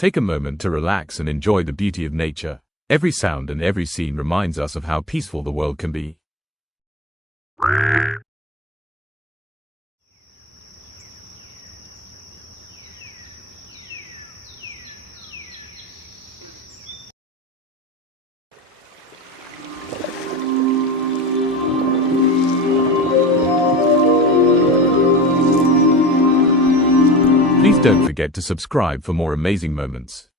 Take a moment to relax and enjoy the beauty of nature. Every sound and every scene reminds us of how peaceful the world can be. Please don't forget to subscribe for more amazing moments.